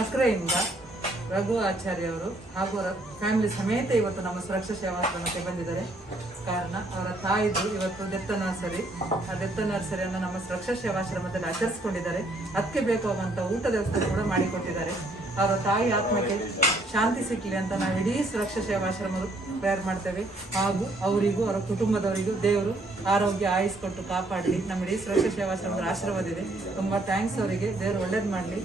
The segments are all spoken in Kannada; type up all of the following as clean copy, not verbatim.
ನಸ್ರೆಯಿಂದ ರಘು ಆಚಾರ್ಯ ಅವರು ಹಾಗೂ ಅವರ ಫ್ಯಾಮಿಲಿ ಸಮೇತ ಇವತ್ತು ನಮ್ಮ ಸುರಕ್ಷಾ ಸೇವಾಶ್ರಮಕ್ಕೆ ಬಂದಿದ್ದಾರೆ. ಕಾರಣ ಅವರ ತಾಯಿದು ಇವತ್ತು ಡೆತ್ ನರ್ಸರಿ, ಆ ಡೆತ್ ನರ್ಸರಿಯನ್ನು ನಮ್ಮ ಸುರಕ್ಷಾ ಸೇವಾಶ್ರಮದಲ್ಲಿ ಆಚರಿಸಿಕೊಂಡಿದ್ದಾರೆ. ಅದಕ್ಕೆ ಬೇಕಾಗುವಂಥ ಊಟದ ವ್ಯವಸ್ಥೆ ಕೂಡ ಮಾಡಿಕೊಟ್ಟಿದ್ದಾರೆ. ಅವರ ತಾಯಿ ಆತ್ಮಕ್ಕೆ ಶಾಂತಿ ಸಿಕ್ಕಲಿ ಅಂತ ನಾವು ಇಡೀ ಸುರಕ್ಷಾ ಸೇವಾಶ್ರಮರು ಪ್ರೇಯರ್ ಮಾಡ್ತೇವೆ. ಹಾಗೂ ಅವರಿಗೂ ಅವರ ಕುಟುಂಬದವರಿಗೂ ದೇವರು ಆರೋಗ್ಯ ಆಯುಸ್ಕೊಟ್ಟು ಕಾಪಾಡಲಿ. ನಮ್ಮ ಇಡೀ ಸುರಕ್ಷಾ ಸೇವಾಶ್ರಮದ ಆಶೀರ್ವಾದ ಇದೆ. ತುಂಬ ಥ್ಯಾಂಕ್ಸ್ ಅವರಿಗೆ, ದೇವರು ಒಳ್ಳೇದು ಮಾಡಲಿ.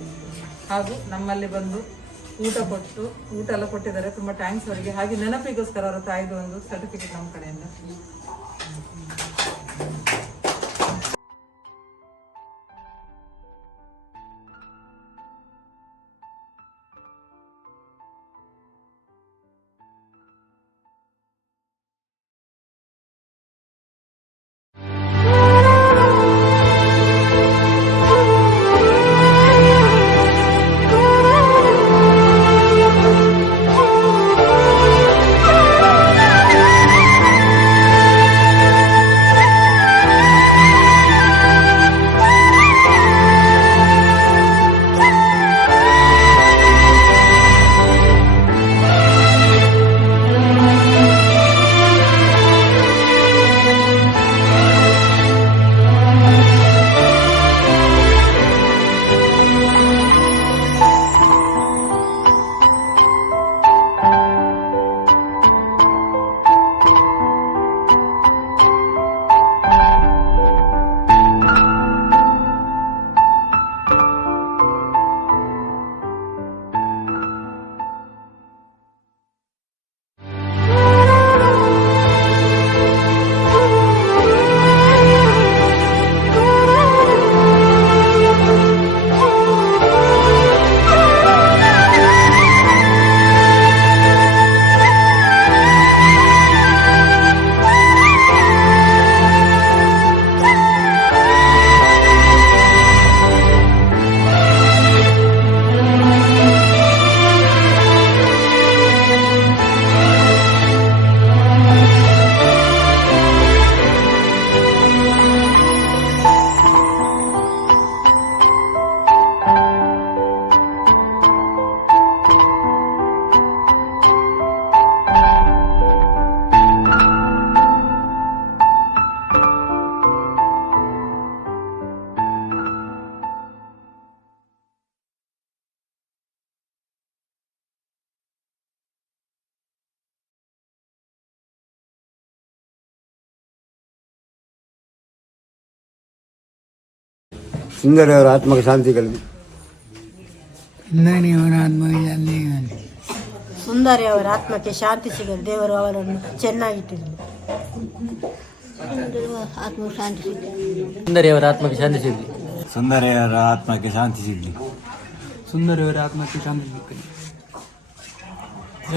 ಹಾಗೂ ನಮ್ಮಲ್ಲಿ ಬಂದು ಊಟ ಎಲ್ಲ ಕೊಟ್ಟಿದ್ದಾರೆ. ತುಂಬ ಥ್ಯಾಂಕ್ಸ್ ಅವರಿಗೆ. ಹಾಗೆ ನೆನಪಿಗೋಸ್ಕರ ಅವರ ತಾಯಿದು ಒಂದು ಸರ್ಟಿಫಿಕೇಟ್ ನಮ್ಮ ಕಡೆಯಿಂದ. ಸುಂದರಿಯವರ ಆತ್ಮಕ್ಕೆ ಶಾಂತಿ ಕಲಿತು. ಸುಂದರಿ ಅವರ ಆತ್ಮಕ್ಕೆ ಶಾಂತಿ ಸಿಗಲಿ, ದೇವರು ಅವರನ್ನು ಚೆನ್ನಾಗಿಟ್ಟಿರಲಿ. ಸುಂದರಿಯವರ ಆತ್ಮಕ್ಕೆ ಶಾಂತಿ ಸಿಗಲಿ. ಸುಂದರಿಯವರ ಆತ್ಮಕ್ಕೆ ಶಾಂತಿ ಸಿಗಲಿ. ಸುಂದರಿಯವರ ಆತ್ಮಕ್ಕೆ ಶಾಂತಿ ಸಿಗಲಿ.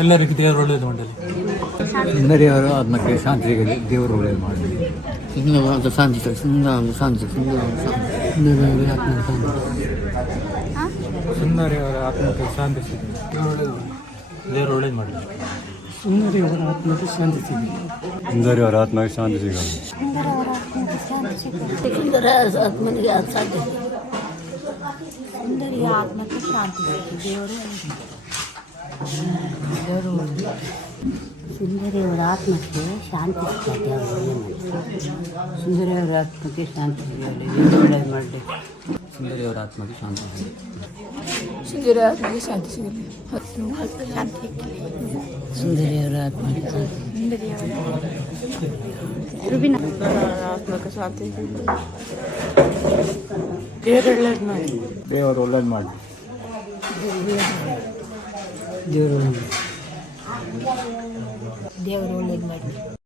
ಎಲ್ಲರಿಗೂ ದೇವರು ಒಳ್ಳೇದು ಮಾಡಲಿ. ಸುಂದರಿಯವರ ಆತ್ಮಕ್ಕೆ ಶಾಂತಿ ಸಿಗಲಿ, ದೇವರು ಒಳ್ಳೇದು ಮಾಡಲಿ. ಶಾಂತಿ ಶಾಂತಿ ಸುಂದರಿಯವರ ಆತ್ಮಕ್ಕೆ ಶಾಂತಿ ಸಿಗಲಿ, ದೇವರು ಒಳ್ಳೇದು ಮಾಡಲಿ. ಸುಂದರಿಯವರ ಆತ್ಮಕ್ಕೆ ಶಾಂತಿ ಸಿಗಲಿ. ಸುಂದರಿಯವರ ಆತ್ಮಕ್ಕೆ ಶಾಂತಿ ಸಿಗಲಿ. ಸುಂದರಿಯ ಆತ್ಮಕ್ಕೆ ಶಾಂತಿ ಸಿಗಲಿ, ದೇವರು. ಸುಂದರಿಯವರ ಆತ್ಮಕ್ಕೆ ಶಾಂತಿ ಸಿಗಲಿ, ಸುಂದರಿಯವರ ಆತ್ಮಕ್ಕೆ ಶಾಂತಿ ಸಿಗಲಿ, ದೇವರು ಒಳ್ಳೇದು ಮಾಡಲಿ. ಸುಂದರಿಯವರ ಆತ್ಮಕ್ಕೆ ಶಾಂತಿ ಸಿಗಲಿ. ಸುಂದರ ಆತ್ಮಕ್ಕೆ ಶಾಂತಿ ಸಿಗಲಿ. ಸುಂದರಿಯವರ ಆತ್ಮಕ್ಕೆ ಆತ್ಮಕ್ಕೆ ಶಾಂತಿ ಸಿಗಲಿ. ದೇವರು ಒಳ್ಳೇದು ಮಾಡಿ. ದೇವರು ಒಳ್ಳೇದು ಮಾಡಲಿ. ದೇವರು ದೇವರು ಒಳ್ಳೇದು ಮಾಡಿ.